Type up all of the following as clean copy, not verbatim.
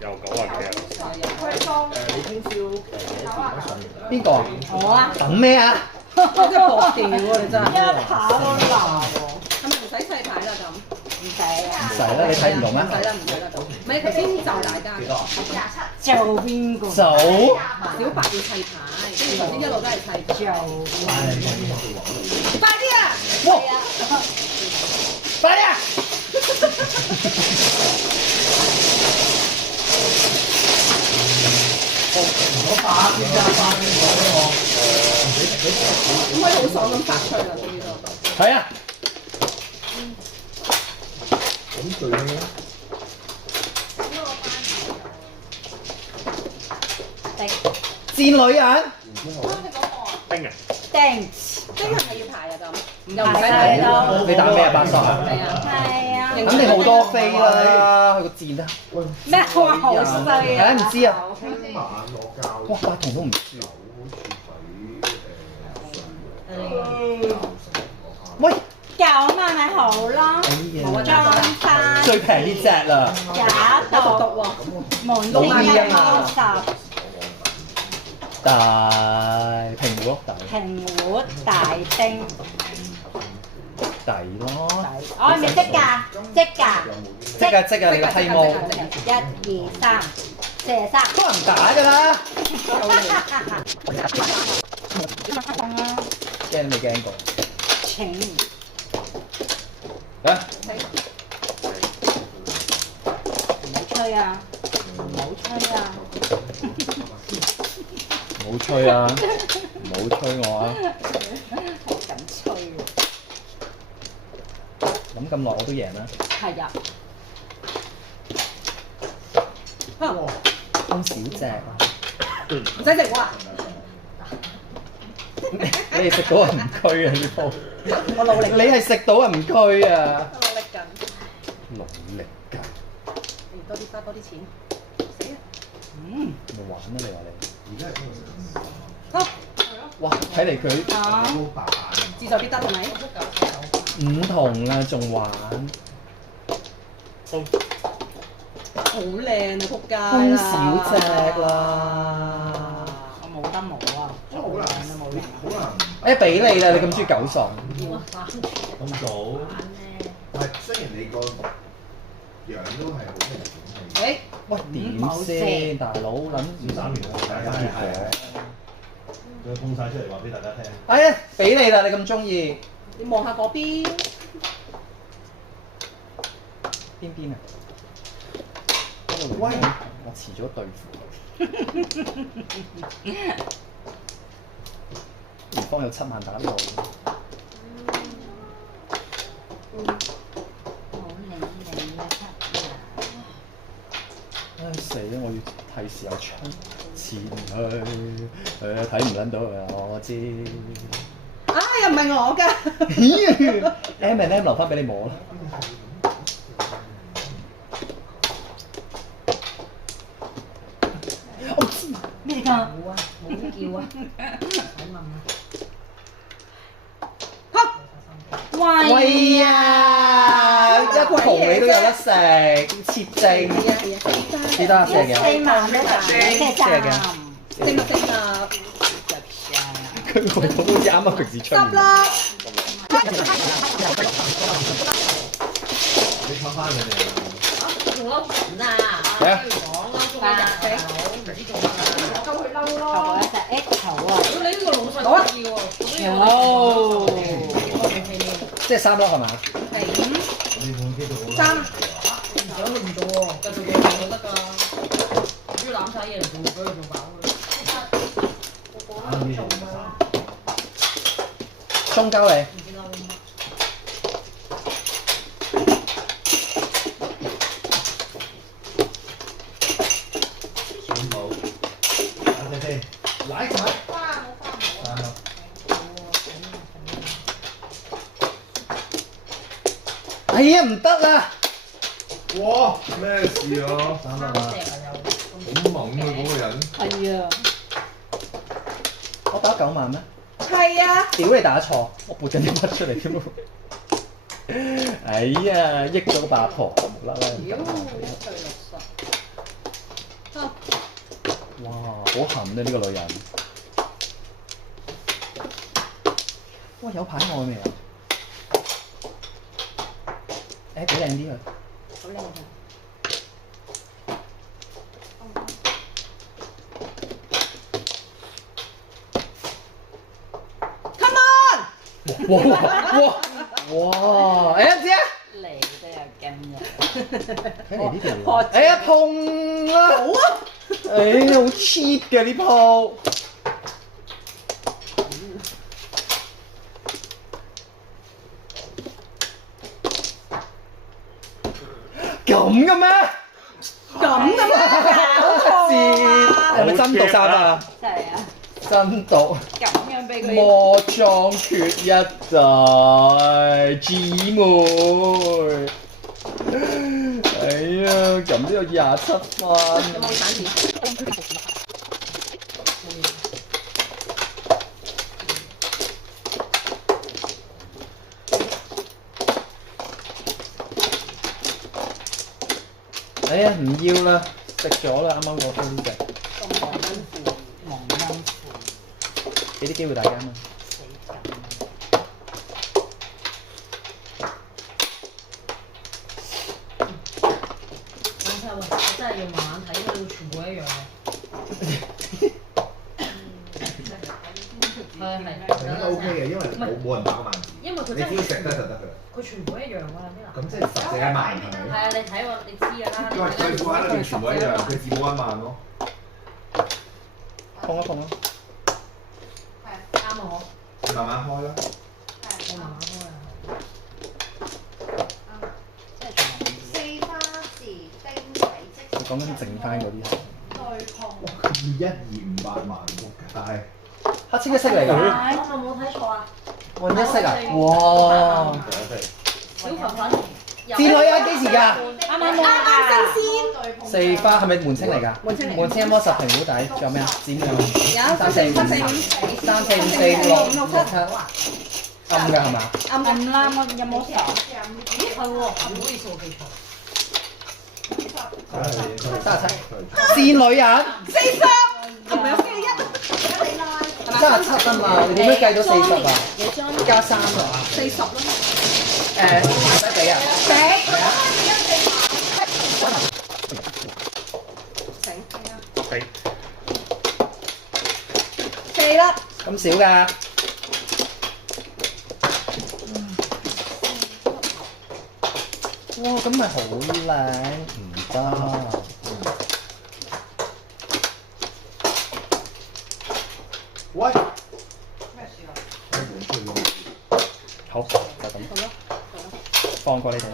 又9啊幾啊？你聽朝電上邊個啊？我啊，等咩啊？真係薄掉喎，你真係。一下都難喎。係咪唔使細牌啦咁？唔使啊！唔使啦，你睇唔到咩？唔使啦，唔使啦咁。唔係佢先就大家。幾多啊？就邊個？走！小白要砌牌，跟住頭先一路都係砌牌。就快啲啊！哇！快啲啊！我8點加3點講俾我。咁可以好爽咁發吹啦，終於都。係啊！咁最尾咧？定賤女人，然之後咧？冰啊！定即係係要排啊咁，又唔使係排咯。你打咩啊？8索啊？係啊。係啊。咁你好多飛啦，佢個賤啊！咩話好細啊？係啊，唔知啊。聽晚我教哇，8筒都唔輸。好似喺喂，九萬咪好咯，裝翻最平呢只啦，假有毒毒喎。門老邊一啲啊嘛十大蘋果底平活大丁底咯，哦，你即㗎，即㗎，即啊即啊，你個閪毛， 1、2、3，43。都唔打㗎啦，驚都未驚過。請啊！唔好吹啊！唔好吹啊！唔好吹啊！唔好吹我啊！好緊吹諗咁耐我都贏啦，係啊！咁少隻啊！唔使食喎。你係食到啊唔區啊呢鋪，我努力，你係食到啊唔區啊！我努力緊。努力㗎，多啲花多啲錢。死啊！嗯，咪玩啦你話你。而家係邊個食？好，哇！睇嚟佢啊！都白眼。志在必得係咪5筒啊，仲玩好靚啊！仆街咁啦少隻啦。我冇得摸啊！真係好難，都冇人。好難。哎，俾你啦！你咁中意9索，咁早，但係雖然你個樣都係好明顯係。誒，喂點先？大佬諗住3年啦，大家係佢封晒出嚟話俾大家聽。哎呀，俾你啦！你咁中意你望下嗰邊，邊邊啊？喂我遲咗對付。元芳有7萬打俾我，好靚靚啊！唉死啦！我要提時又出前去，睇唔撚到啊！我知。啊又唔係我㗎。M&M 留翻俾你摸啦。咩嚟㗎？冇啊，冇叫啊。喂呀！一筒你都有得食，切正。係啊係啊，幾多啊？4嘅。 4萬都得，四嘅升啊升啊！佢個好似啱啱平時出執啦！你抽翻佢哋啊！仲嬲緊啊！嚟啊！講嬲中嘅人唔知做乜啊！夠佢嬲求咯！一隻 X 頭啊！屌你呢個老細好得意喎！有即係3粒係嘛？你部機度好三唔想佢唔做喎，繼續做就得㗎。主要攬晒嘢嚟做，俾佢做飽佢。啱啲做中交你。唔知嬲。選好，等陣先，奶仔。哎呀，唔得啦！哇！咩事啊？3粒啊！好猛啊！嗰個人。係啊！我打9萬咩？係啊！屌你打錯，我撥緊啲筆出嚟添喎。哎呀，益咗個八婆，無啦啦唔妖，緊一對60。哇，好痕啊！呢個女人。哇，有牌愛未啊？誒，俾靚啲佢。好靚㗎。哇哇哇！哇！誒，知啊？嚟得又勁嘅。睇嚟呢條。哎呀，痛啦！好啊！哎呀，好 cheap 嘅呢鋪。咁嘅咩？咁嘅咩？係咪真毒殺啊？真係啊！真毒。咁樣俾佢。魔裝缺一代姊妹。哎呀，咁都有27分。有冇散紙？哎呀，唔要啦，食咗啦，啱啱嗰鋪呢隻。咁忘恩負義，俾啲機會大家嘛。死梗。等下喂，我真係要慢慢睇，因為全部一樣嘅。係應該 OK 嘅，因為冇人打過萬字，因為佢你只要真係食得就得㗎啦。佢全部一樣㗎啦，啲男。咁即係10隻1萬係咪？係啊，你睇我，你知㗎啦。因為佢副喺裏邊全部一樣，佢字冇1萬咯。碰一碰啦。啱啊我。你慢慢開啦。我慢慢開啊。四花字丁位即我講緊剩翻嗰啲係。對碰。哇！佢要1、2、5、8萬喎，但係黑清一色嚟㗎。我冇睇錯啊！混一色啊！哇！小粉粉。戰女啊，幾時㗎？啱先。四花係咪門清嚟㗎？門清嚟門清一摸10平好抵，仲有咩啊？剪㗎。有3、4、5、3、4、5、4、6、7。暗㗎係嘛？啱啦，我有冇手？咦係喎，唔好意思我記錯。 戰女人。係咪有41？ 37啊嘛，你點樣計到40啊？加3啊40咯。誒，唔使俾啊！係4粒。咁少㗎？哇，咁咪好靚，唔得。喂，好，就咁。放過你哋啦。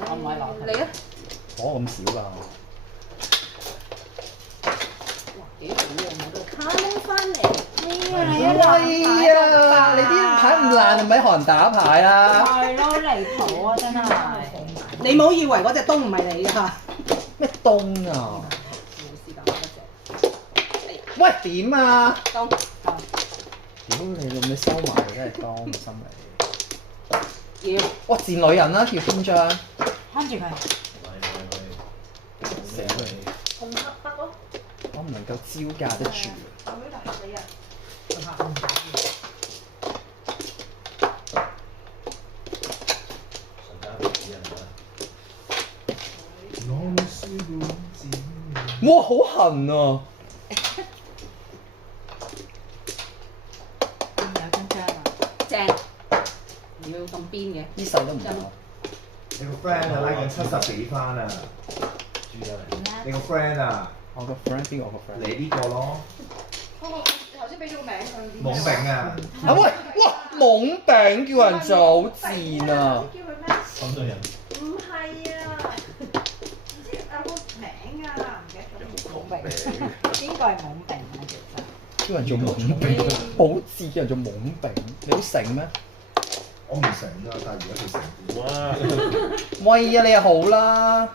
我唔係攞。嚟啊！咁少㗎？幾好喎！我都。卡窿翻嚟。哎呀，你啲牌唔爛，係咪學人打牌啊？係咯，離譜啊！真係。你唔好以為嗰隻東唔係你㗎。咩東啊？喂，點啊？東。屌你老味收埋，真係當心嚟。要。哇！賤女人啦，條篇章。慳住佢。死佢！紅黑得咯。我唔能夠招架得住。哇！好痕啊！有張張啊！正。要咁邊嘅？呢世都唔得。你個 friend 啊拉緊70幾番啊！你個 friend 啊？我個 friend 邊個？我個 friend。你呢個咯。頭先俾咗個名佢。懵丙啊！啊喂！哇！懵丙叫人做好賤啊！叫佢咩？咁多人。唔係啊，唔知有個名啊，唔記得咗。懵丙，邊個係懵丙啊？其實叫人做懵丙，好賤叫人做懵丙，你好醒咩？我唔成㗎，但係而家佢成。哇，喂啊！你又好啦，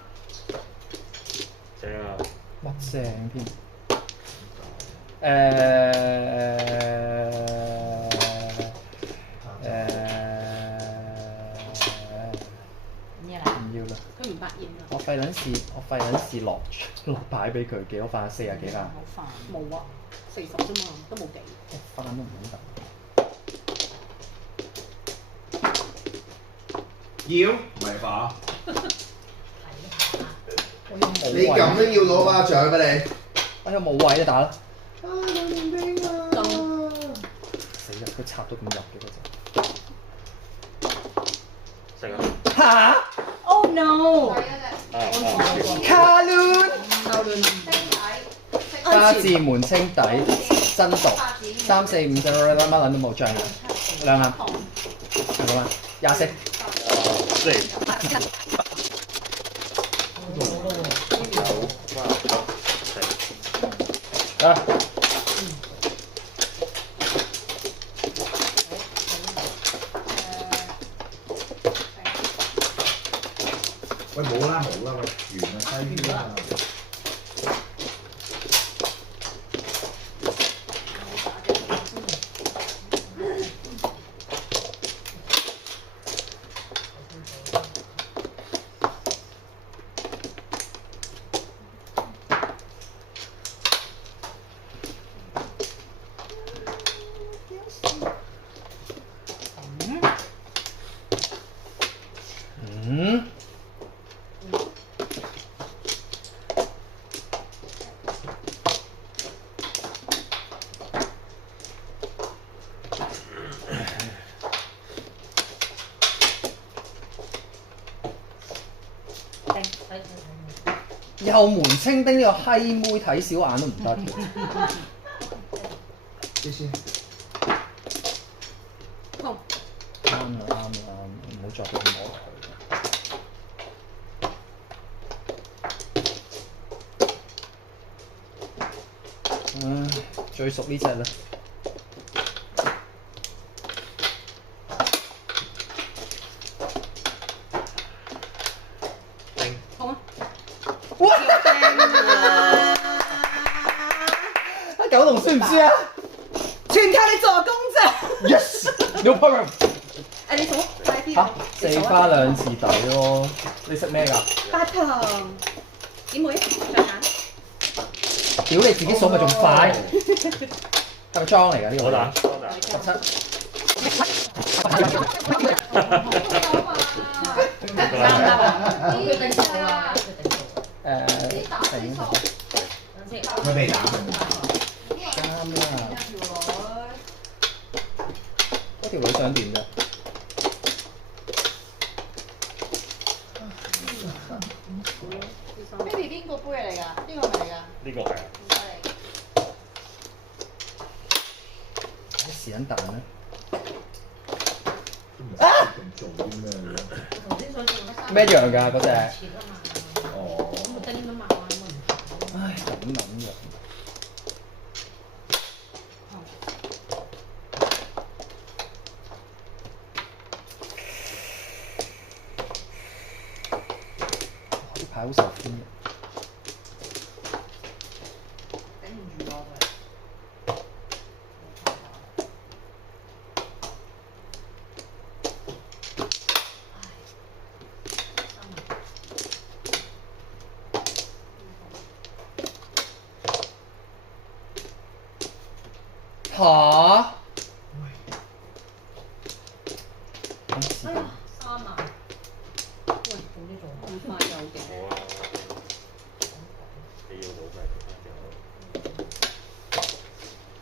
正啊！哇正添。費撚事落牌俾佢幾多番？40幾啦？好煩，冇啊，40啫嘛，都冇幾。一番都唔肯得。要唔係化？我有冇你咁都要攞巴掌俾你？我有冇位啊打啦？啊！兩點兵啊！死啦！佢插到咁入嘅嗰食啊！隻。嚇 Oh no！卡倫鬥亂花字門清底真毒3、4、5隻乜撚都冇漲啊！兩眼係咁啊！24。即係啊！喂，冇啦冇啦，喂，完啦西邊啦。嗯。又門清丁呢個閪妹睇小眼都唔得嘅。啲先。啱啦，唔好再俾佢摸落去。最熟呢只啦。好啊！哇！九龍輸唔輸啊全靠你助攻咋。 ？Yes，no problem。誒，你數快啲。嚇，4花2字底咯。你食咩㗎？8糖。姊妹，再揀。屌你自己數咪仲快？係咪裝嚟㗎呢個？我打決定數啊！決定數。整好。等先。佢未打。啱啦。嗰條女想點啫？Baby 邊個杯嚟㗎？呢個係咪㗎？呢個係啊。唔該你。時撚蛋咧。咁做啲咩嘅？頭先想做乜？咩樣㗎嗰隻？切啊嘛。哦。咁咪叮啊嘛，唉，咁諗嘅。啲牌好受歡迎。頂唔住我佢。嚇！哎呀，3啊！喂，早啲做。咁快就嘅。好啊。你要到咩？好。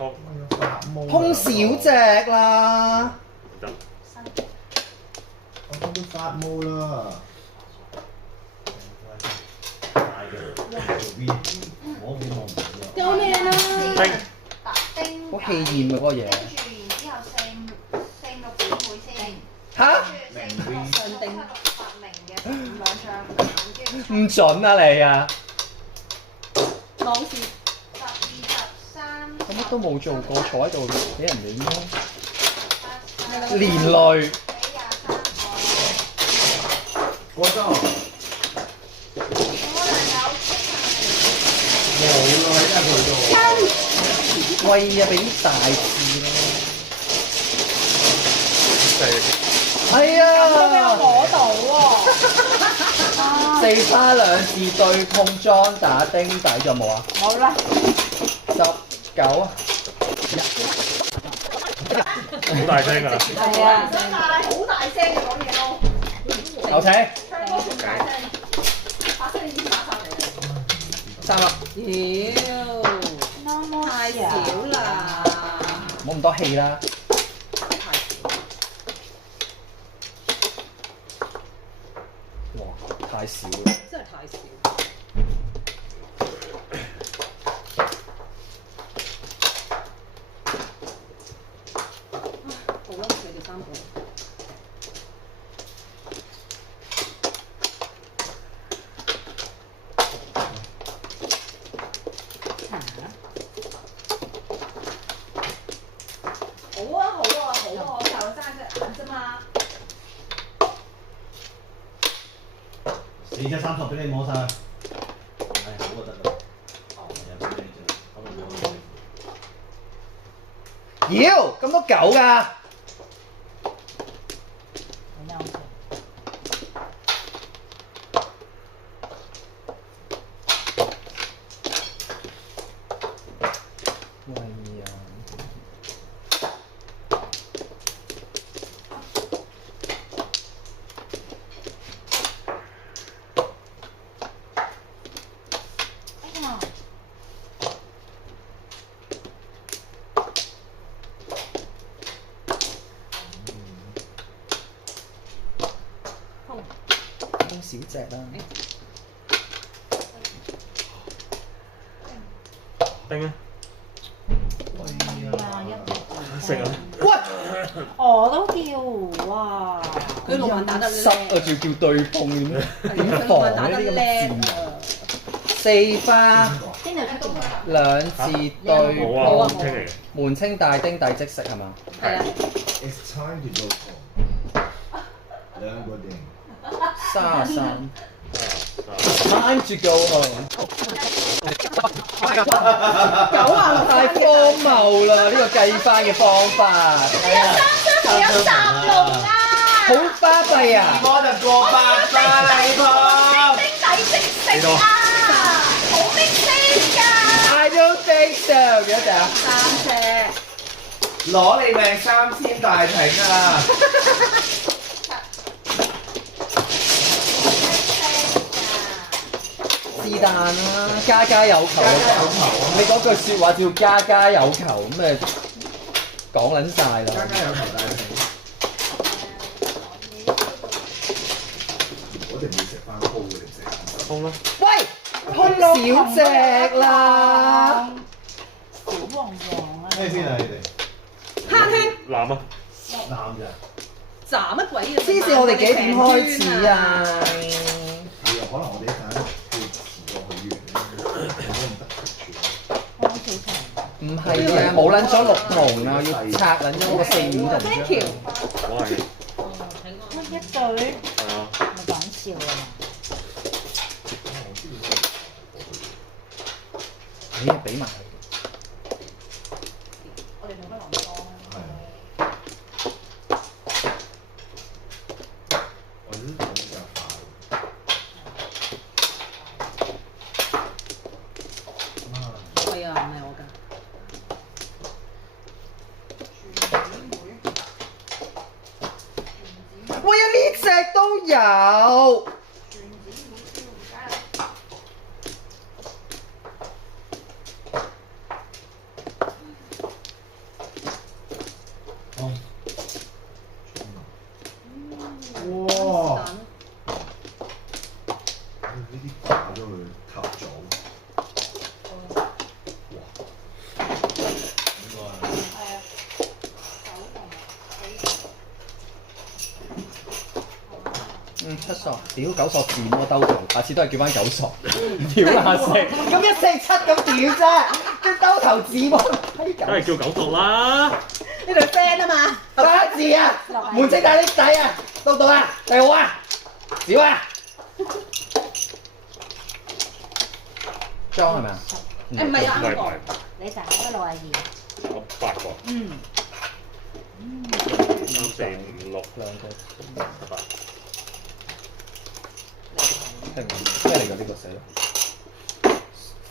發毛。空少隻啦。唔得。我都發毛啦。我冇望唔到啊。救命啊！好氣焰啊嗰個嘢。跟住然之後四個姊妹先。嚇！上定發明嘅兩張唔準啊你啊！朗士12、13。我乜都冇做過，坐喺度俾人哋連累。過咗。冇啦，喺佢度。喂啊，俾啲大字啦！哎呀！都俾我摸到喎。4花兩字對碰裝打丁底仲有冇啊？冇啦， 19啊！好大聲㗎！係啊，真係好大聲嘅講嘢都，有請唱歌咁大聲，把聲已經打晒嚟。 3粒，妖，太少啦，冇咁多氣啦。太少，哇，太少啦！真係太少。好啦，你哋3個。好啊好啊好啊，我就爭隻眼啫嘛。 4隻30俾你摸晒，係好就得啦。哦，有俾你啫，可能冇你。妖，咁多狗㗎！喂呀！咁少隻啦。丁啊！食啊！喂！我都叫哇！佢老闆打得叻，濕啊，仲要叫對碰點佢防老闆打得呢啲咁嘅叻賤啊！ 4花邊度出現？兩字對冇啊，碰門清嚟嘅。門清大丁底即食係嘛？係啊， It's time to go home。兩個定。 33 Time to go home。太荒謬啦！呢個計翻嘅方法，有三龍啊！好巴閉啊！我就過百啦，你婆。丁底即食啊！好明星㗎！ I don't think so。幾多隻啊？ 3隻，攞你命3000大艇啊！是但啦，家家有求啊！你嗰句説話叫家家有求，咁咪講撚晒啦。家家有求大艇。我哋會食翻煲嘅定食？通啦！喂，碰少隻啦！小黃黃啊！咩先啊？你哋餐廳男啊！男咋？炸乜鬼嘢？黐線，我哋幾點開始啊？係啊，可能我哋一陣會遲過去完咧，我都唔得全。我好似平。唔係啊，冇撚咗6筒啊，要拆撚咗個4、5筒 Thank 出 you 嚟。我係乜一對？係啊！咪講笑啊！咦，俾埋佢。我哋冇乜諗多。係。我呢度比較快。係啊，唔係我㗎。喂呀，呢隻都有。哇！呢啲打咗佢塔組。7索，屌9索點咯，兜頭，下次都係叫翻9索，屌下食，咁147咁屌啫，跟兜頭字喎，梗係叫9索啦！呢對 friend 啊嘛，8字啊，門清大啲仔啊，到到啊，第號啊，屌啊，裝係咪啊？誒唔係啊，唔係啱個。你賺咗62。我8個。嗯。 3、4、5、6、兩個。 7、8。咩嚟㗎？呢個寫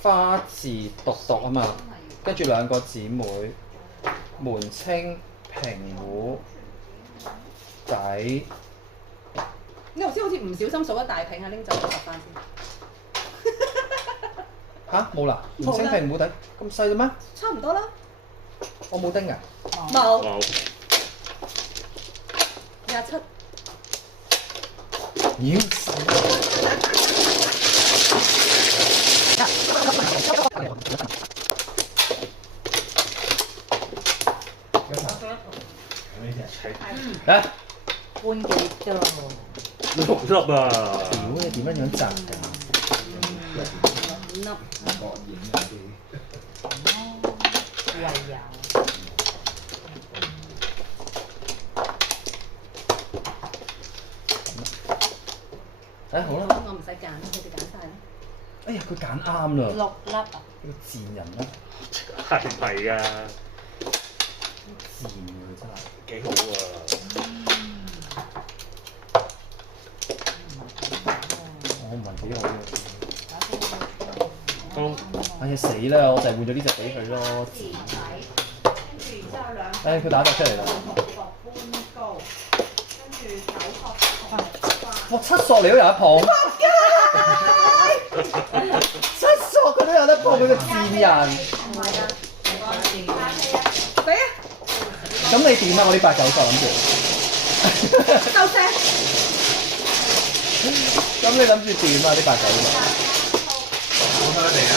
花字獨獨啊嘛，跟住兩個姊妹，門清平湖仔。你頭先好似唔小心數一大瓶啊，拎走咗10番先。吓？冇啦，門清平湖仔咁細嘅咩？差唔多啦。我冇叮㗎。冇冇27。妖細。啊！半幾多？ 6粒啊！屌你點樣樣擲㗎？ 5粒。唯有。好啦。我唔使揀，佢哋揀晒啦。哎呀，佢揀啱啦！ 6粒啊！呢個賤人啦，係唔係㗎？賤佢真係。幾好啊！我唔係幾好嘅。好，哎呀死啦！我就係換咗呢隻俾佢咯。字底，跟住然之後兩哎，佢打咗出嚟啦！個搬高，跟住9個同哇，7索你都有得碰！7索佢都有得碰，佢個賤人。唔係啊，俾啊！咁你點啊？我呢8、9索諗住。收聲！咁你諗住點啊？呢8、9索？好得地啊！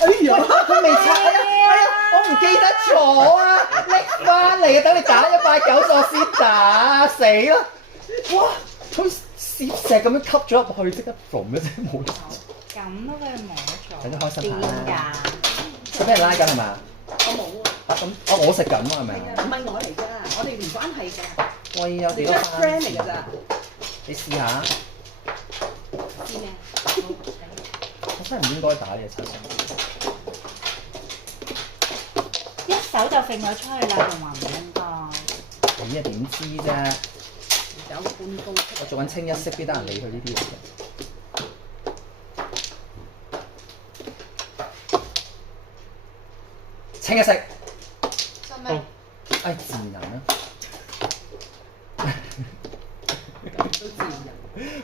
哎呀，佢未拆啊！哎呀，我唔記得咗啊！拎翻嚟啊！等你打1、9索先打，死啦！哇，佢攝石咁樣吸咗入去，即刻縫一聲冇。咁都俾佢摸咗。睇得開心點下㗎？佢俾人拉緊係嘛？我冇啊，啊咁，我食緊啊，係咪啊？唔係我嚟㗎，我哋唔關係㗎，喂，有幾多 best 番 friend 嚟㗎咋？你試下，知咩？我真係唔應該打呢隻7索。一手就揈咗出去啦，仲話唔應該。你啊點知啫？有個半高出我做緊清一色，邊得人理佢呢啲嘢嘅？清一色，好，哎賤人啊！都自然。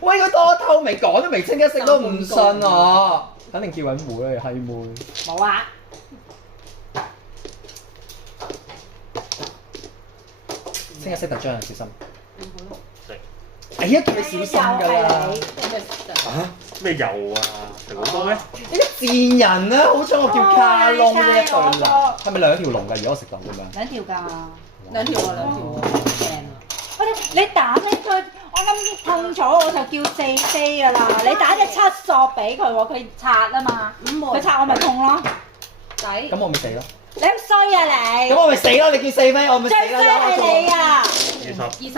喂，佢當我透明講都未清一色都唔信我，肯定叫緊妹啦，係妹。冇啊！清一色特張啊，小心！好咯。哎呀，叫你小心㗎啦！啊？咩油啊？食好多咩？你個賤人啊！好彩我叫卡窿啫一對啦，係咪2條龍㗎？而家我食到咁樣。 2條㗎。兩條啊，兩條啊，正啊！你打呢句，我諗痛咗我就叫4飛㗎啦。你打隻7索俾佢喎，佢拆啊嘛。佢拆我咪痛咯。仔，咁我咪死咯！你咁衰啊你！咁我咪死咯！你叫4飛，我咪死最啦！衰係你啊！ 20。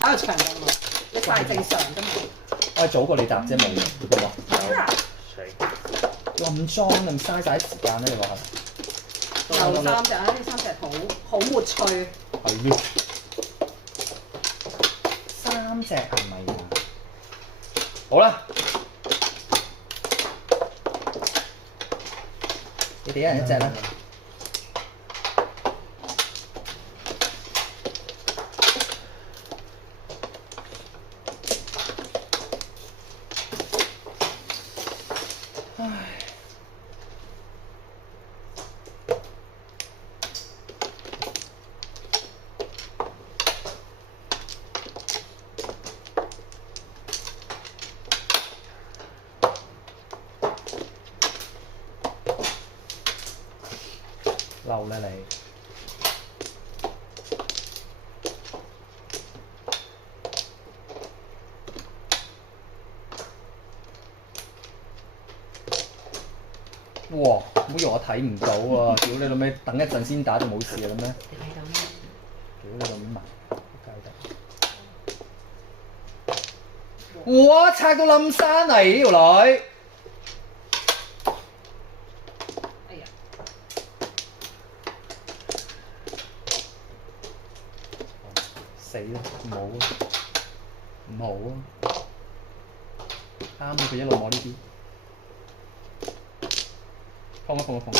打個長命喎，你快正常啫嘛。我係早過你答啫，冇嘅喎。死。咁裝咁嘥晒啲時間咧，你話係？頭3隻啊，呢3隻好沒趣。係咩？3隻係咪啊？好啦，你哋一人一隻啦。哇！唔好以為我睇唔到啊！屌你老味，等一陣先打就冇事啦咩？屌你老味麻，哇！拆到冧山嚟呢條女！哎呀，死啦！唔好啊！唔好啊！啱啊！佢一路摸呢啲，放一放一放。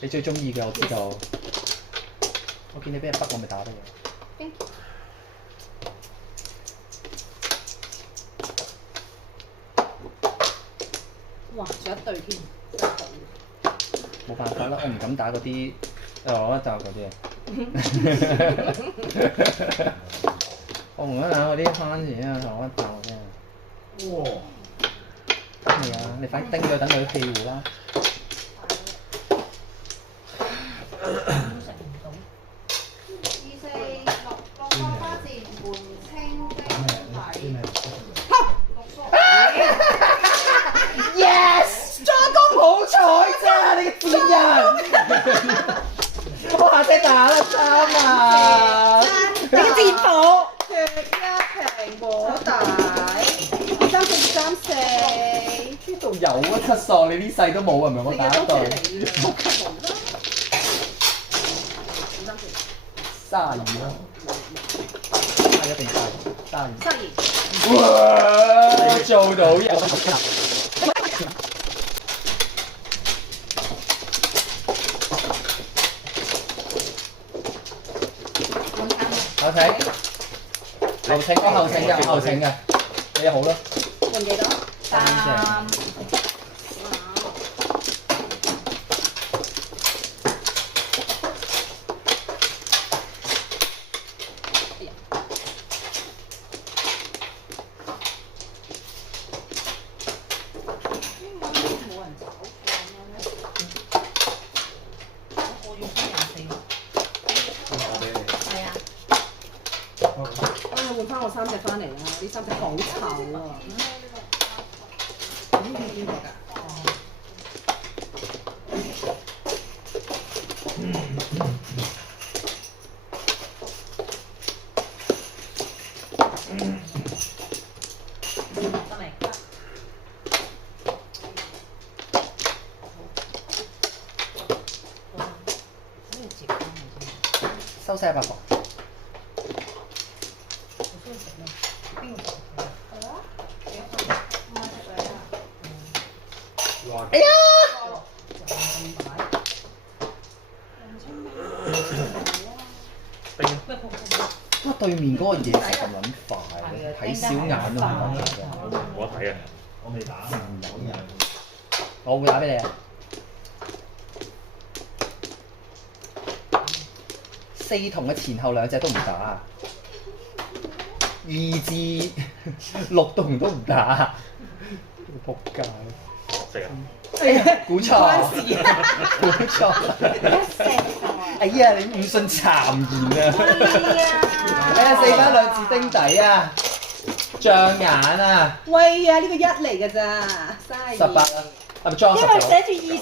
你最中意嘅我知道。我見你俾人北，我咪打俾你。哇！仲有一對添，冇辦法啦，我唔敢打嗰啲，我一就嗰啲啊。我唔敢打嗰啲番茄啊，我一爆啫。哇！得未啊？你快叮佢，等佢氣糊啦。食唔到。 2466個花字門清蒸底， Yes！ 裝工好彩啫，你個賤人！我下隻打啦三啊！你個戰斧，血一平果底，343呢度有啊七索，你呢世都冇係咪？我打一對。32啦，一定32。哇！做到有。後請，後請嘅，你好啦。換幾多3。冇人炒飯啦，我要324。係啊。哎呀，換翻我3隻翻嚟啦！呢3隻好臭啊！呢邊邊個㗎？得未？收聲啊，八婆。哎呀！哇！對面嗰個嘢食咁撚快，睇小眼都唔得嘅。我睇啊，我未打，我會打俾你啊。4筒嘅前後兩隻都唔打，2至6筒都唔打，仆街！食啊！估錯，估錯。哎呀，你唔信讒言啊！哎呀，4番兩字丁底啊，障眼啊喂呀！呢個1嚟㗎咋，18啦，係咪裝因為寫住2。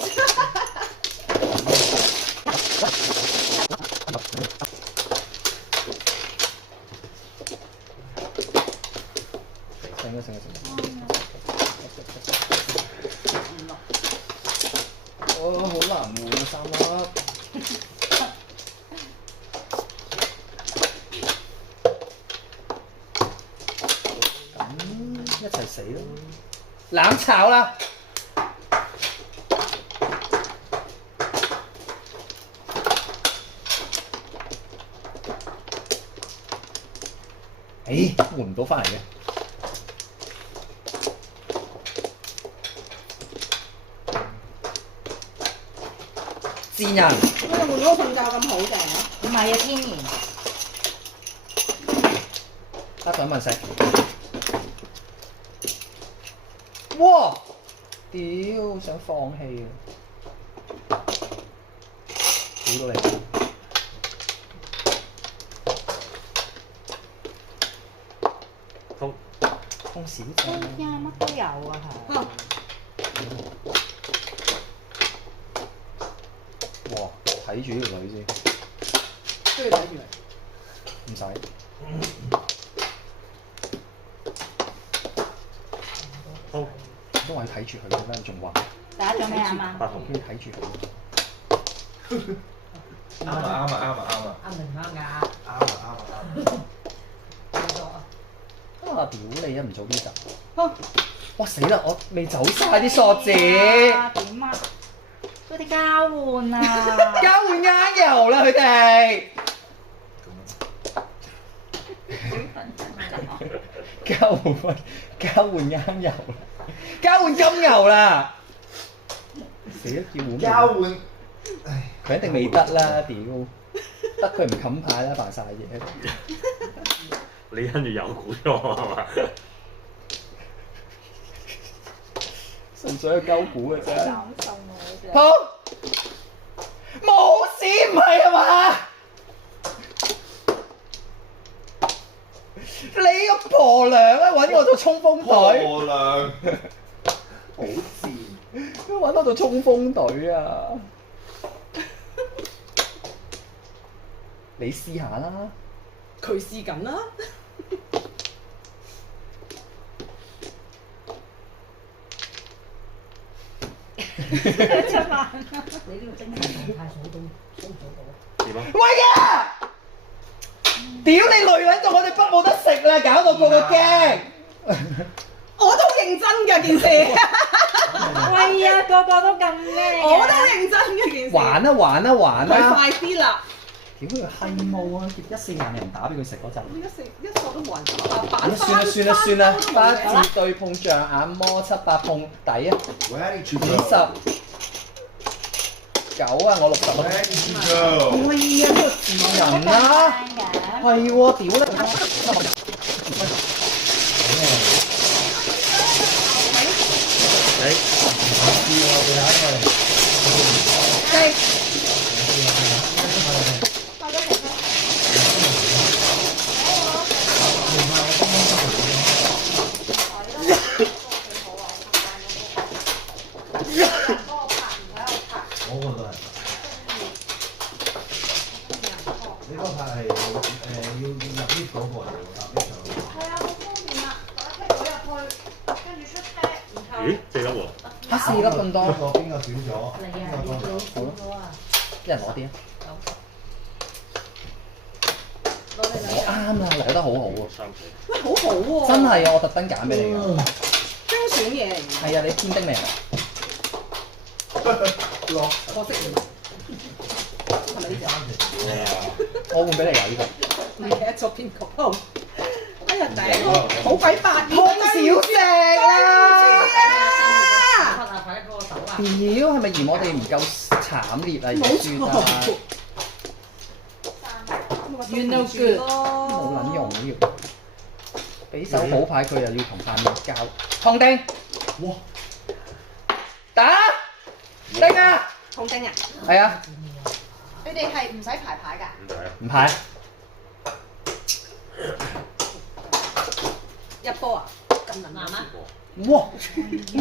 成。哦，好難換啊，3粒。咁一齊死咯！攬炒啦！換唔到翻嚟嘅。賤人！你換嗰個瞓覺咁好嘅？唔係啊，天然。得想問食。哇！屌，想放棄啊！估到你。通少哎陣。呀，乜都有啊，係。哇！睇住呢條女先，都要睇住唔使。好，都話要睇住佢，點解你仲話？打咗咩啊嘛？八號。要睇住佢。啱啊！啱定唔啱㗎？啊！屌你啊！唔早啲走。哇！死啦！我未走晒啲索子。點啊？佢哋交換啊！交換啱油啦，佢哋。交換啱油啦，交換金油啦。死啦！叫換。交換，佢一定未得啦，屌！得佢唔冚牌啦，扮晒嘢。你跟住有估咗係嘛？純粹係鳩估嘅啫。斬送我好，冇事唔係啊嘛？你個婆娘啊，揾我做衝鋒隊，婆娘，好賤。揾我做衝鋒隊啊！你試下啦。佢試緊啦。出萬。你呢個精神狀態數唔數到？點啊？喂啊！屌你累撚到我哋筆冇得食啦，搞到個個驚。我都認真㗎件事，喂呀，個個都咁咩？我都認真嘅件事。玩啊玩啊玩佢啊！快啲啦！屌佢閪毛啊！14眼人打俾佢食嗰陣。一索都冇人打，算啦，八字對碰象眼摩七八碰底啊！20 9啊，我60啊！喂呀，呢個賤人啦！係喎，屌啦！我個都係。你嗰排係要入 lift 嗰個嚟喎，搭 lift 上去。係啊，好方便啊！打車入去，跟住出車，然後咦，4粒喎？嚇4粒咁多，邊個少咗？你啊，邊個多咗？你少咗啊！一人攞啲啊！攞你兩啱啦，攞得好好喎！ 3四。喂，好好喎！真係啊，我特登揀俾你㗎。精選嘢嚟㗎。係啊，你編的未啊？落可惜唔係。係咪呢隻？我換俾你啊！呢唔記得咗邊個？哦，哎呀頂！好鬼白個。碰小石啊！拍下快嗰個手啊！屌，係咪嫌我哋唔夠慘烈啊？而輸得，You no good。冇撚用呢條，俾手好牌佢又要同塊面交，痛丁，哇！打丁啊！紅丁啊！係啊，你哋係唔使排牌㗎？唔使啊。唔係一波啊！咁難咩？哇！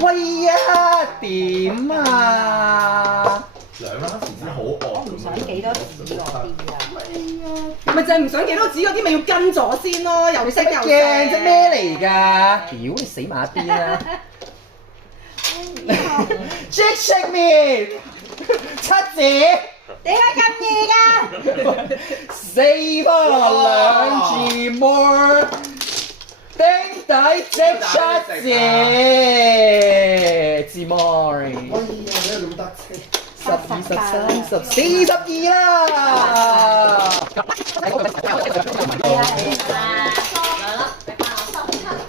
喂呀，點啊？兩粒時先好惡。我唔想幾多紙嗰啲啊！咪就係唔想幾多紙嗰啲，咪要跟咗先咯，又識又驚啫咩嚟㗎？屌你死埋一邊啦！Jack 面7字，點解咁易㗎？ 4方2字 more， 丁底即7字字 more。哎呀，你老得車。12、13、42啦！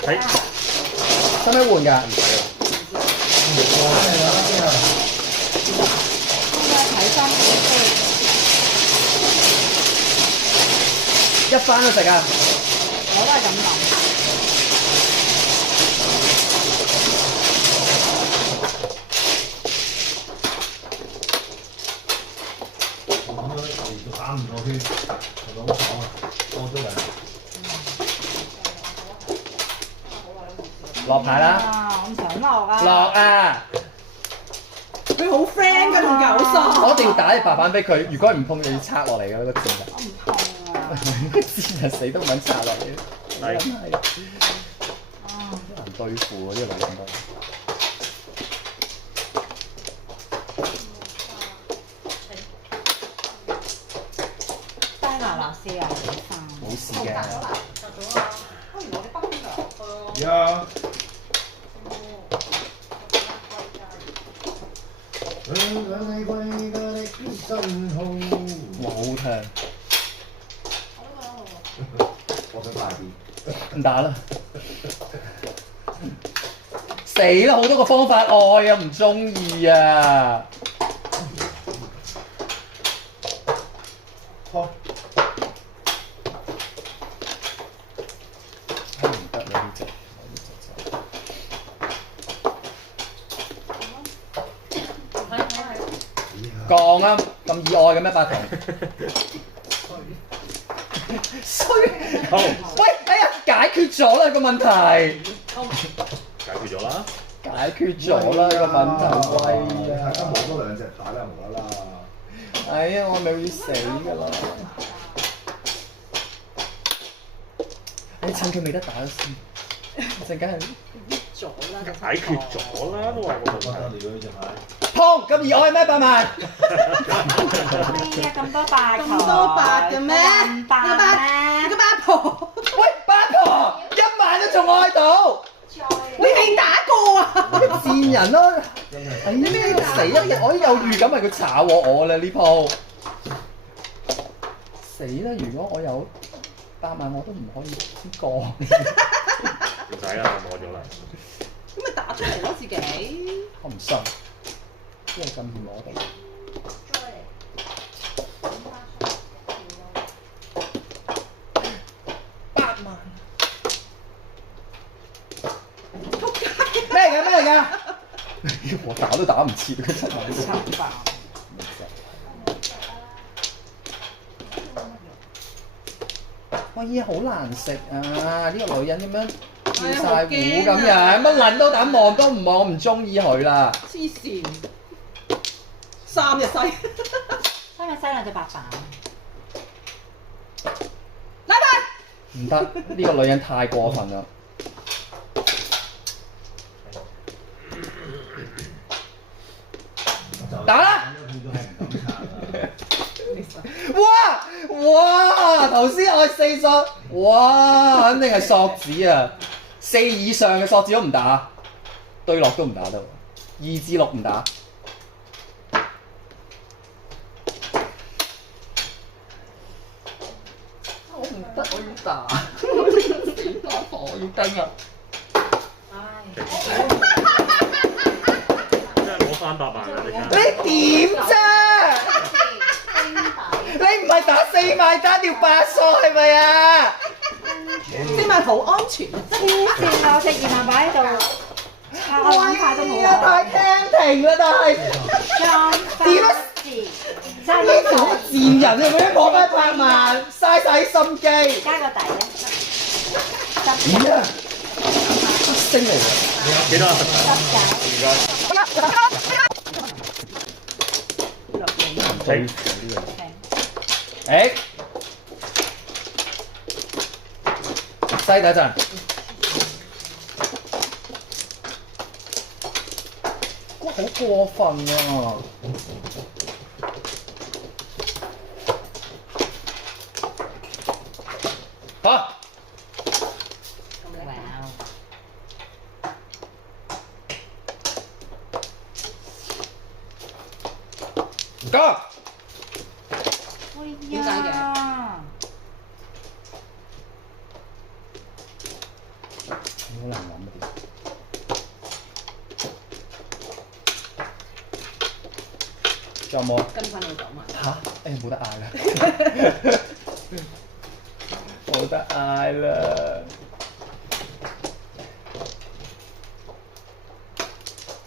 睇使唔使換㗎？一番都食啊！我都係咁諗。打唔過圈，係咪好爽啊？過咗嚟。落牌啦！啊，我唔想落啊！落啊！好 friend 㗎同九叔。我一定要打隻白板俾佢，如果唔碰就要拆落嚟嘅嗰個箭就。我唔痛啊！個箭就死都唔肯拆落嚟。係真係。好難對付啊！呢個女人都。低牙辣絲啊！冇事嘅。呀！哇！好聽。我想快啲。唔打啦！死啦！好多個方法愛啊，唔中意啊！好。唔得啦呢隻，講啊！咁意外嘅咩八筒？衰！好，喂，哎呀，解決咗啦個問題，解決咗啦。解決咗啦個問題，喂大家啊！冇多兩隻牌啦，無啦啦。哎呀，我咪會死㗎啦！你趁佢未得打先，陣間係解決咗啦，都話個問題。你嗰隻牌。砰！咁意外咩8萬？哎呀，咁多八咁多八嘅咩？咁八咩？你個八婆，喂，八婆1萬都仲愛到，你未打過啊？賤人咯！哎呀，死啦！我有預感係佢炒我啦呢鋪，死啦！如果我有8萬，我都唔可以過。唔使啦，我攞咗啦。咁咪打出嚟咯自己。我唔信，因為咁易攞到。8萬。咩嚟㗎？咩嚟㗎？我打都打唔切，佢真係。七百。喂，嘢好難食啊！呢、個女人點樣跳晒糊咁樣，乜撚都膽望都唔望，我唔中意佢啦。黐線，3隻西，三隻西兩隻白板。拉牌。唔得，呢、個女人太過分啦。打啦！哇！哇！頭先我4索，哇！肯定係索子啊！4以上嘅索子都唔打，對落都唔打得，2至6唔打。我唔得，我要打，我要登啊！即係攞翻8萬啊！你點啫？你唔係打4萬單條8索係咪啊4萬好安全。黐線啊！我隻2萬擺喺度，抄撚晒都冇呀，太輕停啦，但係點啊？呢條賤人啊！佢都攞翻8萬，嘥晒啲心機。加個底咧，咦啊！星嚟㗎！幾多啊？十九。4呢個。誒，西第一陣。哇！好過分啊！好。Go！點解嘅？好難諗啊！仲有冇啊？跟翻你講埋。嚇！冇得嗌啦，冇得嗌啦。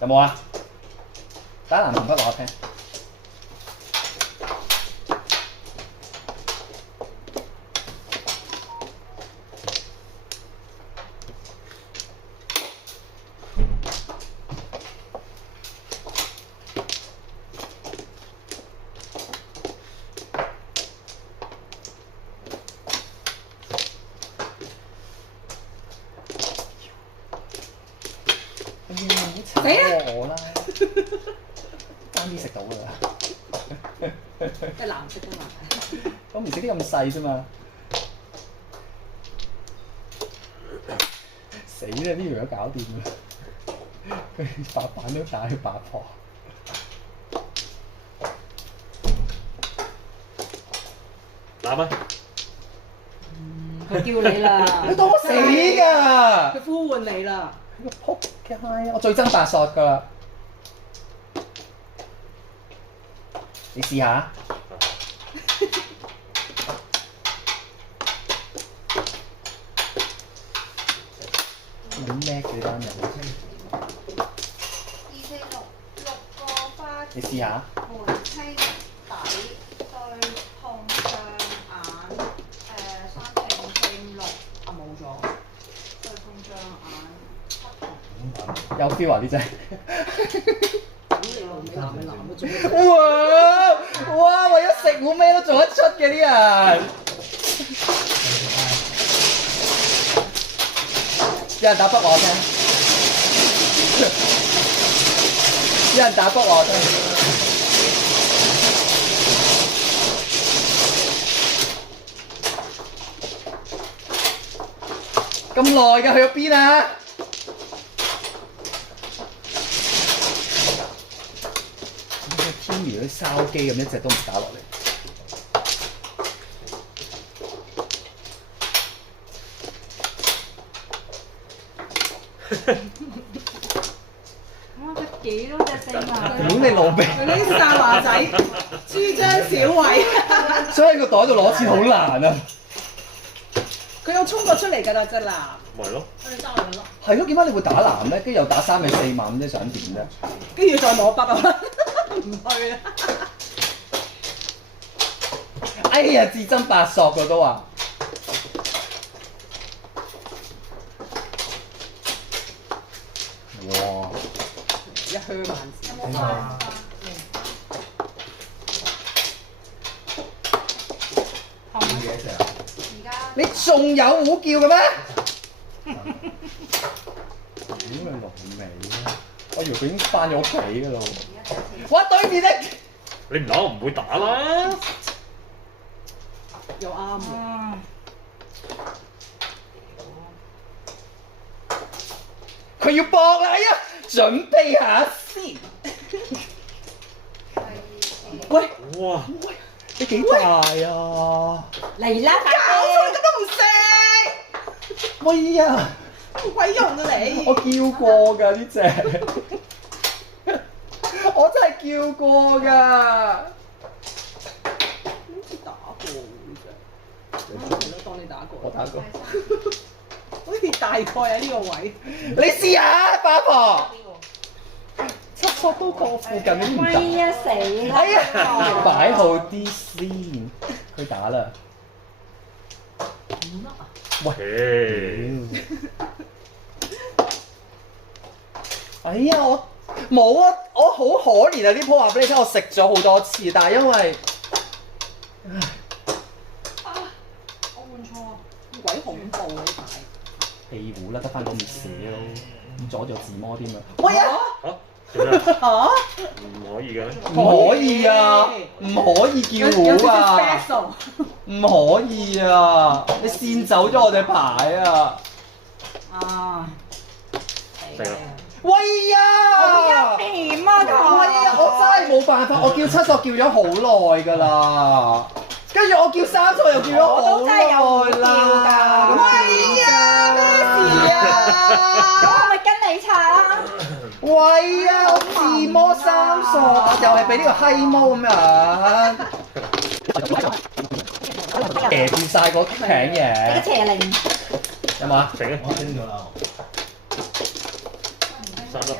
有冇啊？打藍紅筆話我聽。藍色㗎嘛。我唔食啲咁細啫嘛。死啦！呢條友搞掂啦，佢白板都打去八婆。打咩？佢叫你啦，佢當我死㗎！佢呼喚你啦。個撲街！我最憎白索㗎啦。你試下。咁叻嘅呢班人。246個花你試下。門清底對碰上眼3定6啊冇咗。對碰上眼7。有 feel 啊！呢隻。男嘅做咩？哇！為咗食糊咩都做得出嘅啲人。有人打筆話我聽，有人打筆話我聽。咁耐㗎，去咗邊啊？好似天魚啲燒雞咁，一隻都唔打落嚟。哇！佢幾多隻星啊？屌你老味！佢啲沙華仔，豬張小偉，所以喺個袋度攞錢好難啊！佢有衝過出嚟㗎啦，隻男。咪咯，我哋揸兩粒，係咯，點解你會打藍咧？跟住又打3尾4萬，即係想點啫？跟住再攞筆啊！唔去啦。哎呀，至憎八索㗎都話。哇！一靴萬字。有冇花？而家你仲有胡叫嘅咩？屌你老味啊！我以為佢已經翻咗屋企㗎咯。哇！對面咧，你唔打我唔會打啦。又啱喎。佢要搏啦！哎呀，準備下先。喂，哇！你幾大啊？嚟啦，快搞錯咁啲！都唔食，喂呀！冇鬼用啊你！我叫過㗎呢只，我真係叫過㗎。好似打過呢隻，係咯，當你打過。我打過。好似大概喺呢個位。你試下，八婆。七索都過附近，你唔打。喂呀死啦！哎呀，擺好啲先，佢打啦。喂。哎呀，我冇啊！我好可憐啊！呢鋪話俾你聽，我食咗好多次，但係因為，我換錯啊！鬼恐怖啊呢排。屁糊啦，得翻嗰咁少，咁阻住自摸添啊！喂呀！嚇？做咩？嚇？唔可以嘅咩？唔可以啊！唔可以叫糊啊！ special。唔可以啊！你跣走咗我隻牌啊！啊！死啦！喂呀！甜啊喂呀！我真係冇辦法，我叫七索叫咗好耐㗎啦，跟住我叫三索又叫咗好耐啦。喂呀！咩事啊？咁我咪跟你擦啦！喂呀！我自摸三索，又係俾呢個閪毛咁樣，騎住晒嗰餅你嘢個，邪靈，有冇啊？成啊！我清咗啦， 3粒。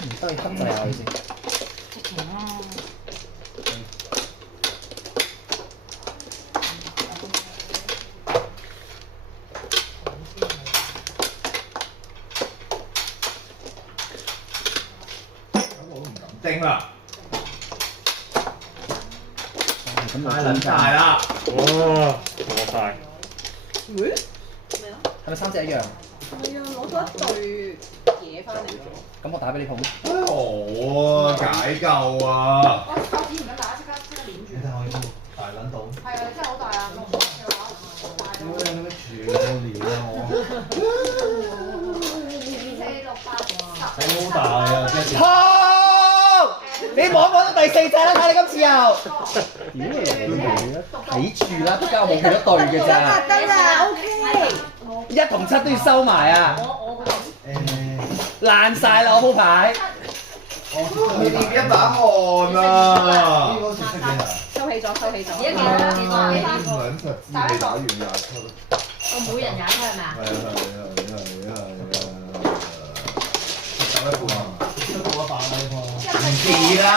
唔得，你吞滯下佢先。直情啦！我都唔敢叮啦，咁就太撚大啦！哇！過晒。會？係咪三隻一樣？係啊，攞咗一對嘢翻嚟咗。咁我打俾你好唔好？我解救啊！我時候，屌你啦！睇住啦，家我冇幾多對嘅咋，得啦，OK。 1同7都要收埋啊！爛晒啦！我鋪牌，你掂一把汗啊！收起咗，收起咗。而家幾多？幾多？幾多？兩實知你打完廿七。我每人廿七係咪啊？係啊！唔掂啦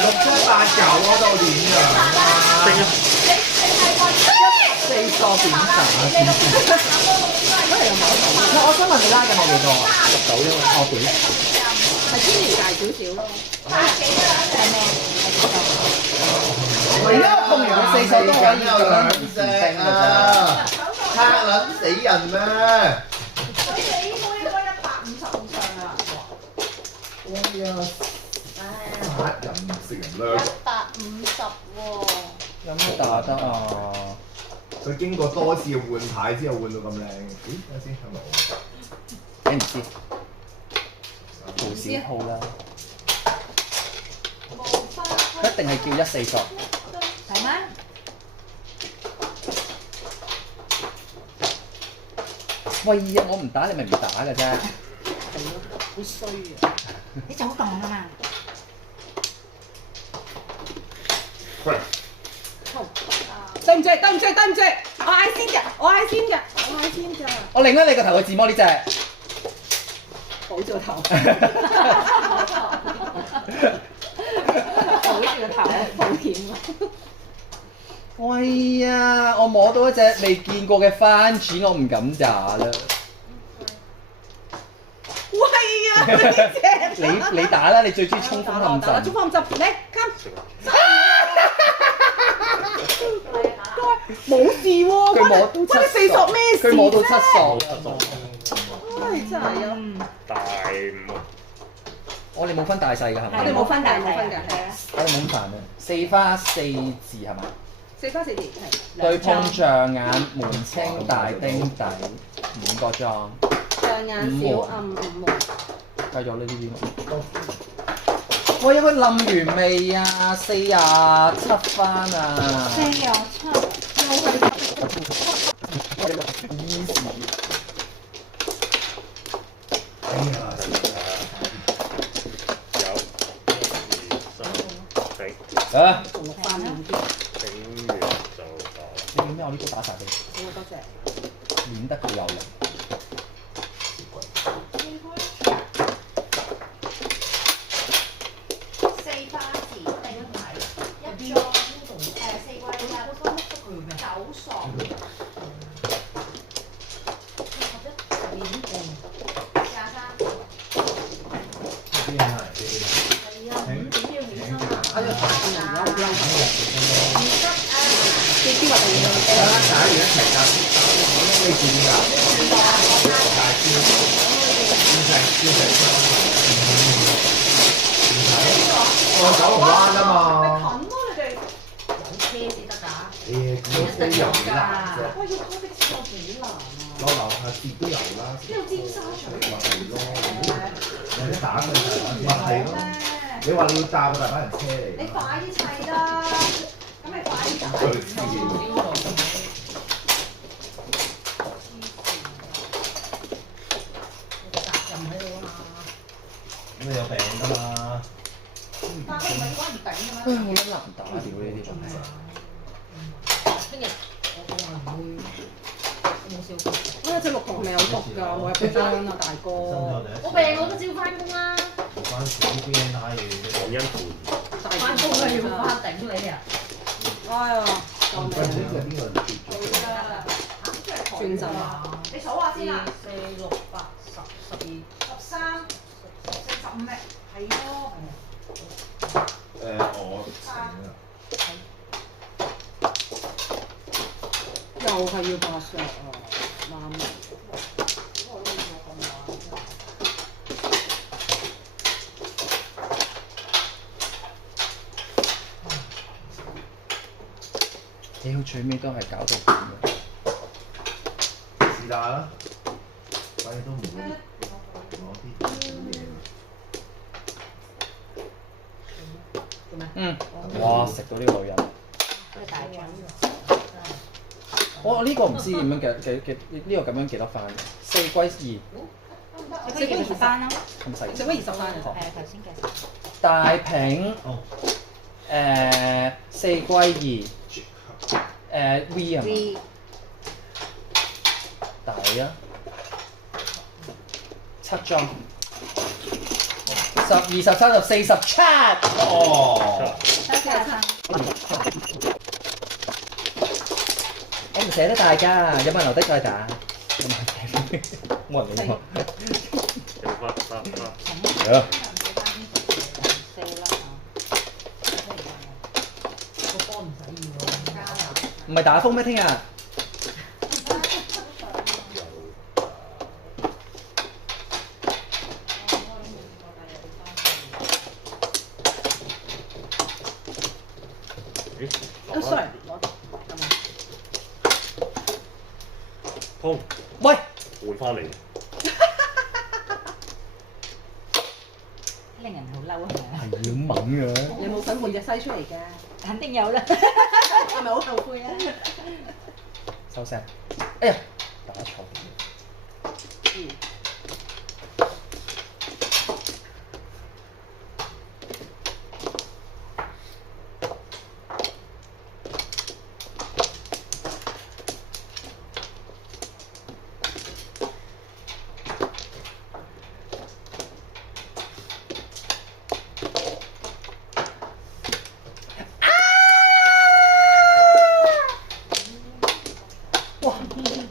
，6、7、8、9嗰度點樣？ 4個點打先？我想問你拉緊我幾多啊？19啫嘛，我點？係天然大少少咯。而家我控完佢4手都可以咁樣唔定㗎咋，嚇撚死人咩？你哋應該150以上啦。哎呀！殺人唔食人糧。 150喎。有咩打得啊？佢經過多次換牌之後換到咁靚，咦？等下先，係咪我？你唔知？做小號啦，佢一定係叫14作。係咩？喂呀！我唔打你咪唔打㗎啫。好衰啊！你走動啊嘛。喂，對唔住，對唔住，對唔住，我嗌先㗎，我嗌先㗎，我嗌先㗎。我擰咗你個頭去自摸呢只。保住個頭。保住個頭，保險啊！喂呀！我摸到一隻未見過嘅番薯，我唔敢打啦。喂呀！呢隻你打啦！你最中意衝鋒陷陣。衝鋒陷陣，你 come。冇事喎，佢摸到關你4索咩事啫？佢摸到7索。唉，真係啊！大五。我哋冇分大細㗎係咪？我哋冇分大冇分嘅，係啊。我哋冇咁煩啊！4花4字係咪？ 4花4字係。對碰象眼門清大丁底5個裝。象眼小暗5門。繼續呢啲。喂，有冇冧完未啊？47番啊47，又係。哎呀！啊！仲6番面啲。整完就到。你點解我呢個打晒佢？好多謝。免得佢有力。4花字定係一張4季9索。我九龍灣啊嘛。近咯，你哋。有車先得㗎。誒，都有難啫。喂，要 call 的士有幾難啊？我樓下接都有啦。呢度尖沙咀。咪係咯，有啲打佢咪係咯。你話你要搭個大把人車嚟。你快啲砌啦！咁你快啲打。咁你有病㗎嘛？但係佢唔係關唔頂嘅唉，咩？好撚難打屌呢啲真係。聽日我唔會，我冇笑過。啊！隻6同未有毒㗎，冇入邊張啊，大哥。我病我都照翻工啦，關事啲 BNI 嘅黃欣盤。翻工啊要翻頂你啊！哎呀，救喂，呢個命！邊個人跌咗？轉陣啊！你數下先啦。 4、6、8、10、12、13、14、15咩？係咯。我醒啊！又係要8索啊！啱。屌，最尾都係搞到咁嘅。是但啦，反正都唔會攞啲好嘢。仲咩？嗯，哇！食到呢個女人，大張。我呢個唔知點樣嘅呢個咁樣幾多番嘅？4歸2，四個20番咯。咁細。食咗20番啊！係啊，頭先計晒。大平4歸2，V 啊嘛， V 大啊，7張，10、20、30、47，哦，我唔捨得大家，有冇人留低再打？冇人理我。有翻翻。係個波唔使要喎。唔係打風咩？聽日啊，sorry，通喂，換翻嚟。令人好嬲係咪啊？係要猛嘅。你有冇份換隻西出嚟㗎？肯定有啦。係咪好後悔啊？收聲！哎呀，打錯。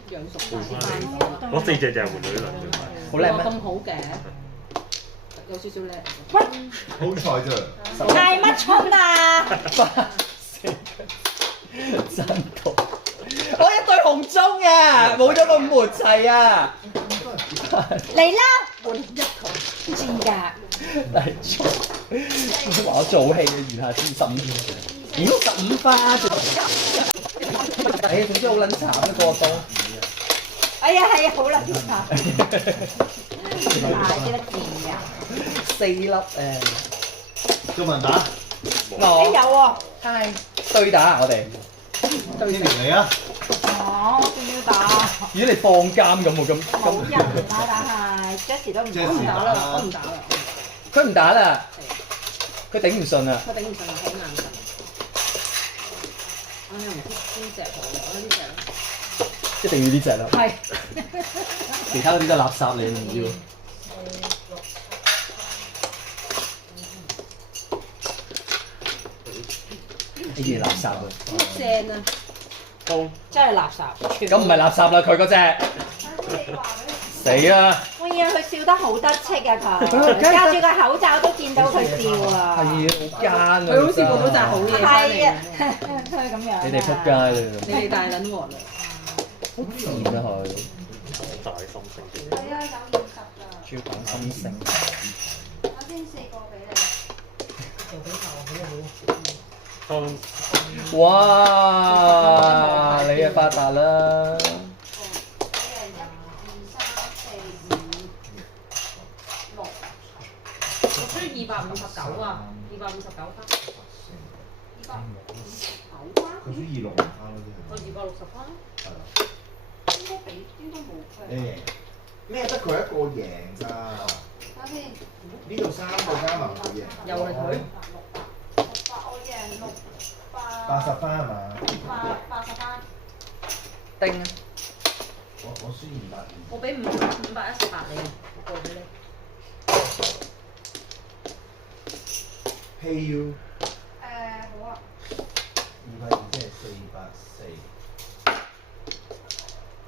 養熟換翻晒嚟，嗰4隻就係換咗呢兩隻。好叻咩？咁好嘅，有少少叻。好彩啫。嗌乜春啊？真到，我一對紅中啊，冇咗個5門齊啊！嚟啦！換一套賤格。大錯，話我做戲嘅，言下之意15，妖15花啫。誒，總之好撚慘啊個檔。哎呀，係啊，好啦，大啲得賤㗎。4粒中文打，哎有喎。嗨，對打啊我哋。呢條嚟啊！哦，仲要打。咦你放監咁喎咁冇人啦，但係 Jessie 都唔Jessie 我唔打啦，我唔打啦。佢唔打啦，佢頂唔順啊！佢頂唔順啊，好眼神。我又唔知邊隻好，我覺得呢隻。一定要呢只啦。係。其他嗰啲都係垃圾你唔要。呢啲係垃圾啊！正啊！通真係垃圾。咁唔係垃圾啦，佢嗰只死啦！哎呀，佢笑得好得戚啊佢，隔住個口罩都見到佢笑啊。係啊，好奸啊！佢好似報到扎好嘢翻係啊嚟，都係咁樣。你哋仆街啦！你哋大撚鑊啦！好賤啊佢，大心性。係啊，有20㗎。主要講心性。我先4個俾你。做比較好啊！通哇！你啊發達啦！我需要259啊，259分。佢輸26番嗰啲我260分。係啦。應該冇你贏咩？得佢一個贏咋？睇先。呢度3個加埋佢贏。又係佢。我贏80番係嘛80番。丁啊！我輸220。我俾518你，我過俾你。Pay you。好啊。220即係484。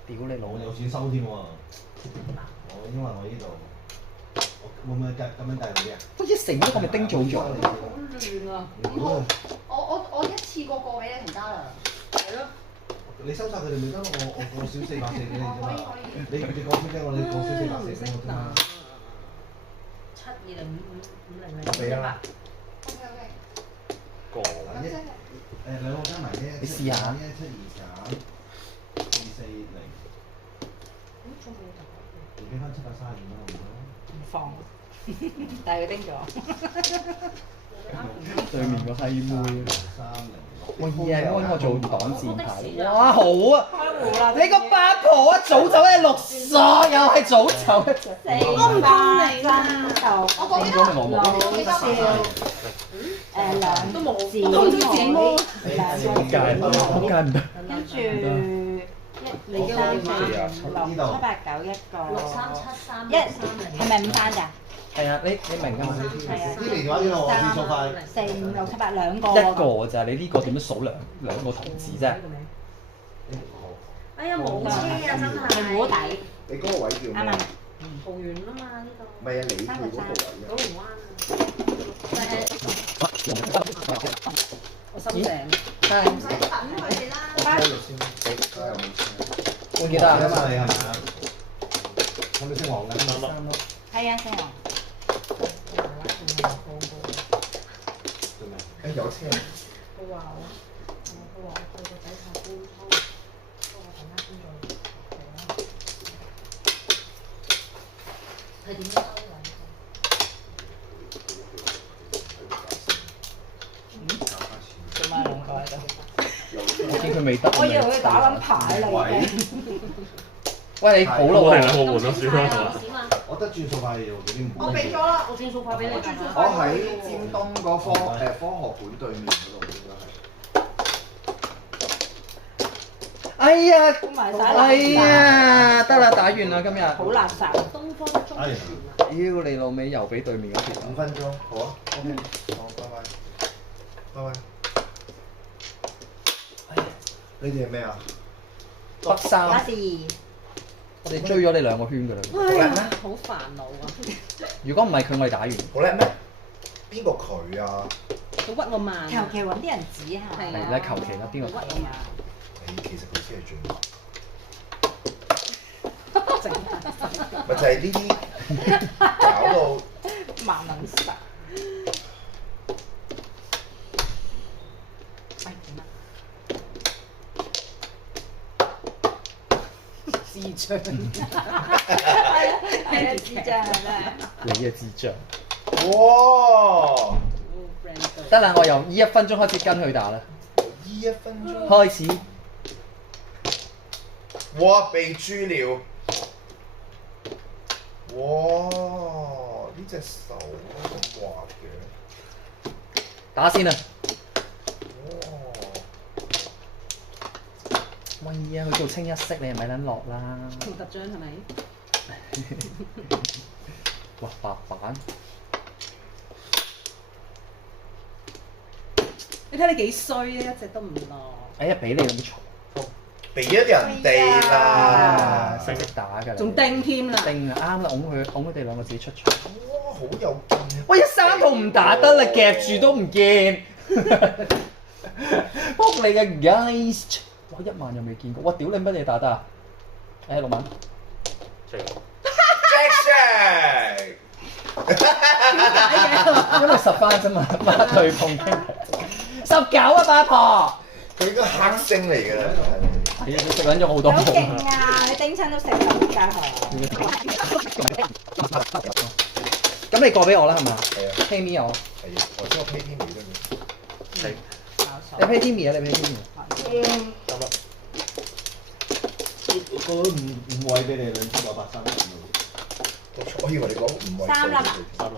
屌你老我有錢收添喎。我因為我呢度，會唔會咁樣計嗰啲啊？好似成咗個咪丁做咗。好亂啊！我一次過過俾你同家良。係咯。你收晒佢哋咪得咯，我過少440俾你啫嘛。你講先啫，我哋過少440俾我啫嘛。7205550俾啊！ OK。兩個加埋啫。你試下。1723減240。你俾翻732蚊我唔得。唔放，但係佢叮咗。對面個閪妹。 30。喂呀，幫我做擋箭牌。哇，好啊！開胡啦！你個八婆啊，早走一六索，又係早走一隻。我唔幫你真就應該係我冇。兩都冇字我通知自己摸仆街，仆街唔得。跟住1、2、3、4、5、6、7、8、9一個6373一係咪5番㗎？係啊，你明㗎嘛？係啊。呢邊嘅話呢個我轉數快。 4、5、6、7、8兩個。一個咋？你呢個點樣數兩個同字啫？哎呀冇車啊真係。係摸底。你嗰個位叫咩？啱啊。桃園啊嘛呢度，唔係啊，你叫嗰個位啊。九龍灣啊。我心正。係。唔使等佢哋啦。開咗先，睇有冇車。換幾多啊？你係咪？係咪姓黃嘅？啱啦。係啊，星王。做咩？誒有車。佢話我個仔太高抽，我等間先再係點收㗎？做咩兩個喺度？我見佢未得。我以為佢打緊牌啦已經。喂，你好啦我係喎。兩個換咗算啦，係嘛？我得轉數快要幾點我俾咗啦。我轉數快俾你。我喺尖東嗰科學館對面嗰度應該係。哎呀，搬埋晒哎呀，得啦，打完啦今日。好垃圾。東方中哎呀傳啊！屌你老味，又俾對面嗰條。 5分鐘，好啊，OK，好，拜拜，拜拜。你哋係咩啊？北三，打字。我哋追咗你2個圈㗎啦。好叻咩？好煩惱啊！如果唔係佢，我哋打完。好叻咩？邊個佢啊？佢屈我慢。求其揾啲人指下。係係啦，求其啦，邊個屈我慢。其實佢先係最慢。整咪就係呢啲搞到慢撚實。喂，點啊？智障。係啊，智障啊真係。你嘅智障。哇！得啦，我由呢1分鐘開始跟佢打啦。依1分鐘。開始。哇！被豬了。哇！呢隻手咁滑嘅。打先啊！哇！喂呀，佢做清一色，你係咪撚落啦？做特章係咪？哇，白板。你睇你幾衰啊！一隻都唔落。哎呀，俾你咁嘈。俾咗人哋啦。識打㗎啦。仲叮添啦。叮啊！啱啦，擁佢哋2個自己出場。哇！好有勁啊！喂，一3套唔打得啦，夾住都唔見。仆你嘅 guys！ 哇，1萬又未見過。哇，屌你乜嘢打得啊？6萬。Jackson。因為10番啫嘛，八對碰傾。19啊，八婆。佢應該黑星嚟㗎啦。係啊，你食撚咗好多鋪。好勁啊！你叮親都食到㗎咁你過俾我啦，係嘛？係啊。 Pay me 我。係啊，頭先我 pay 天美都要。係。你 pay Timmy 啊？你 pay Timmy。得啦。嗰5位俾你283。我以為你講5位。3粒啊！ 3啦。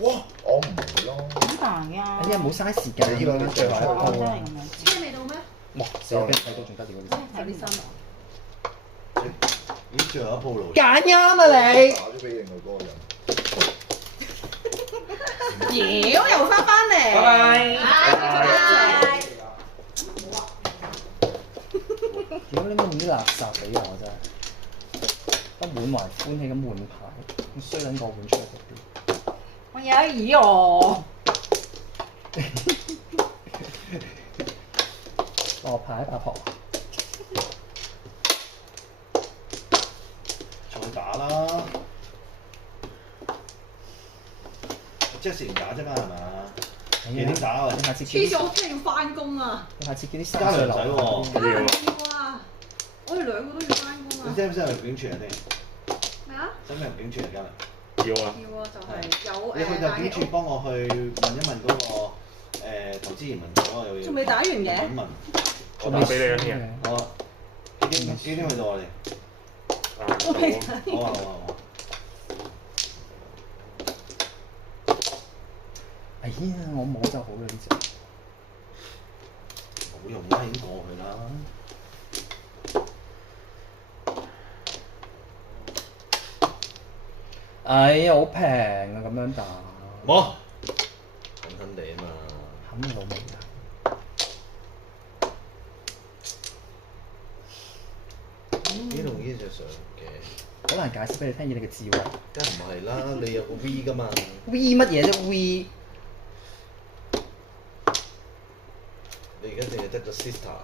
哇！我唔會咯。點辦㗎？哎呀，唔好嘥時間。呢個最後一我真個啊！係咁樣。車未到咩？哇！死我俾人睇到仲得屌有啲心咦？最後一鋪路。揀啱啊你！打咗俾另外嗰個人。妖又翻嚟。拜拜。拜。屌你乜咁啲垃圾俾我真係，不滿懷歡喜咁換牌，咁衰撚個換出嚟嗰我有耳喎。啲，落牌阿婆。再打啦！即時唔打啫嘛，係嘛？幾點打啊？你下次叫黐咗，啲，我聽日要翻工啊！你下次叫啲加3歲兩仔留喎。梗係要啊！我哋2個都要翻工啊！你知唔知係入境處啊？定咩啊？使唔使入境處啊？今日要啊！要啊，就係有你去就點處幫我去問一問嗰個投資移民嗰個有嘢。仲未打完嘅問問我打俾你啊，聽日。我幾點去到我哋？啊，我未好啊打好啊好啊好啊！哎呀，我冇就好啦呢隻。冇用啦，已經過去啦。哎呀，好平啊咁樣打。冇，狠狠地啊嘛。肯定老味啊！呢同呢隻相嘅，好難解釋俾你聽，以你嘅智慧。梗唔係啦，你有個 V 㗎嘛。 V 乜嘢啫 V？你而家淨係得個 sister。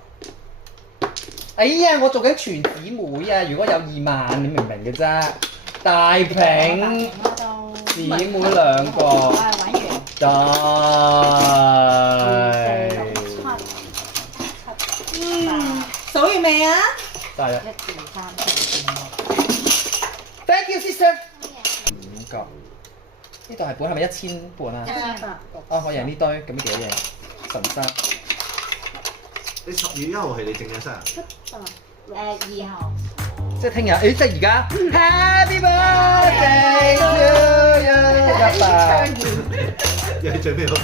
哎呀，我做緊全姊妹啊！如果有2萬，你明唔明嘅啫？大屏姊妹兩個，玩完。得。數完未啊？得啦。 1、2、3、4、5、Thank you, sister。5個。呢度係本係咪1000本啊？ 100。啊，我贏呢堆，咁幾多嘢？神生。你10月1號係你正嘅生日。 2號。即係聽日，誒即係而家。Happy birthday to you，100。又係最尾嗰句。